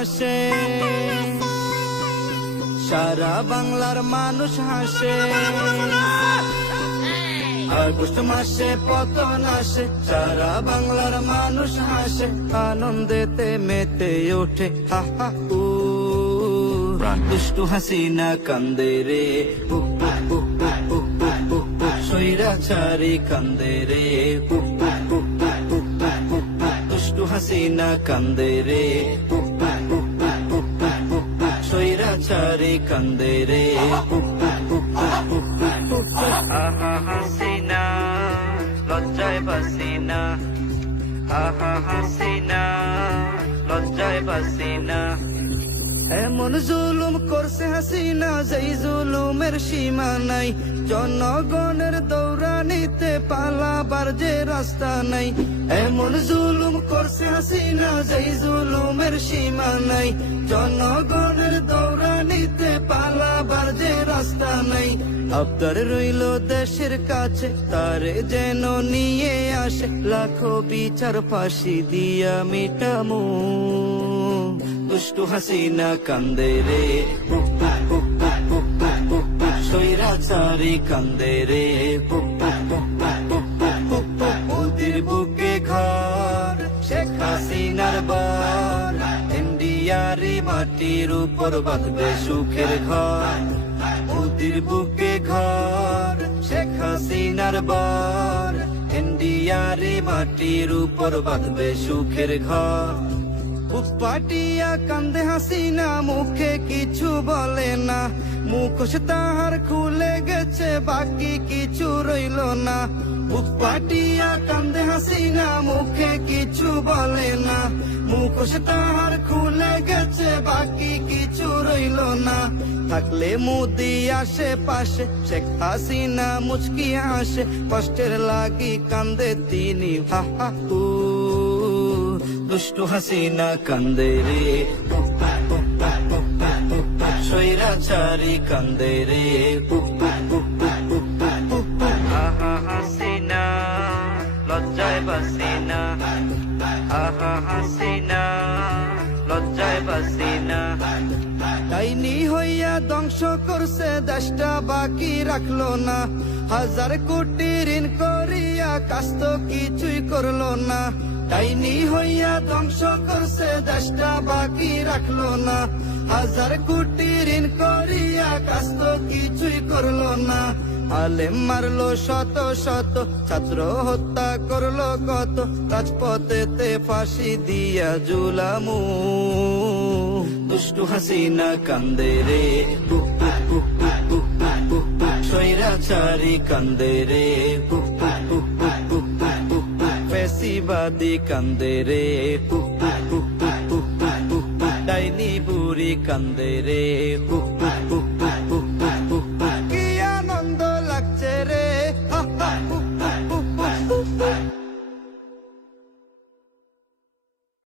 আসে, সারা বাংলার মানুষ হাসে। আগস্ট মাসে পতন আসে, সারা বাংলার মানুষ হাসে, আনন্দেতে মেতে ওঠে হা হা উ। দুষ্টু হাসিনা কান্দে রে, স্বৈরাচারী কান্দে রে, দুষ্টু হাসিনা কান্দে রে, স্বৈরাচারী কান্দে রে। আহা হাসিনা লজ্জায় বাসিনা, আহা হাসিনা লজ্জায় বাসিনা। এমন জুলুম করছে হাসিনা, যেই জুলুমের সীমা নাই। জনগণের দৌড়ানিতে পালাবার যে রাস্তা নাই। এমন জুলুম করছে হাসিনা, যেই জুলুমের সীমা নাই। জনগণের দৌড়ানিতে পালাবার যে রাস্তা নাই। আবদার রইল দেশের কাছে, তারে যেন নিয়ে আসে, লাখো বিচার ফাঁসি দিয়া মিটামু। দুষ্টু হাসিনা কান্দে রে, স্বৈরাচারী কান্দে রে। ওদের বুকে ঘর শেখ হাসিনার বার, ইন্ডিয়ারি মাটির উপর বাঁধবে সুখের ঘর। ওদের বুকে ঘর শেখ হাসিনার বার, ইন্ডিয়ারি মাটির উপর বাঁধবে সুখের ঘর। বুক পাটিয়া কান্দে হাসিনা, মুখে কিছু বলে না। মুখোশ তাহার খুলে গেছে, বাকি কিছু রইল না। বুক পাটিয়া কান্দে হাসিনা, মুখে কিছু বলে না। মুখোশ তাহার খুলে গেছে, বাকি কিছু রইল না। থাকলে মোদি আশেপাশে, শেখ হাসিনা মুচকি হাসে, কষ্টের লাগি কান্দে তিনি হা হা উ। দুষ্টু হাসিনা কান্দে রে, স্বৈরাচারী কান্দে রে। আহা হাসিনা লজ্জায় বাসিনা, আহা হাসিনা লজ্জায় বাসিনা। ডাইনি হইয়া ধ্বংস করছে দেশটা, বাকি রাখলো না। হাজার কোটি ঋণ করিয়া কাজ তো কিছুই করলো না। ডাইনি হইয়া ধ্বংস করছে দেশটা, বাকি রাখলো না। হাজার কোটি ঋণ করিয়া কাজ তো কিছুই করলো না। আলেম মারলো শত শত, ছাত্র হত্যা করলো কত, রাজপথেতে ফাঁসি দিয়া জুলামু। দুষ্টু হাসিনা কান্দে রে, স্বৈরাচারী কান্দে রে, ফ্যাসিবাদী কান্দে রে, ডাইনি বুড়ি কান্দে রে।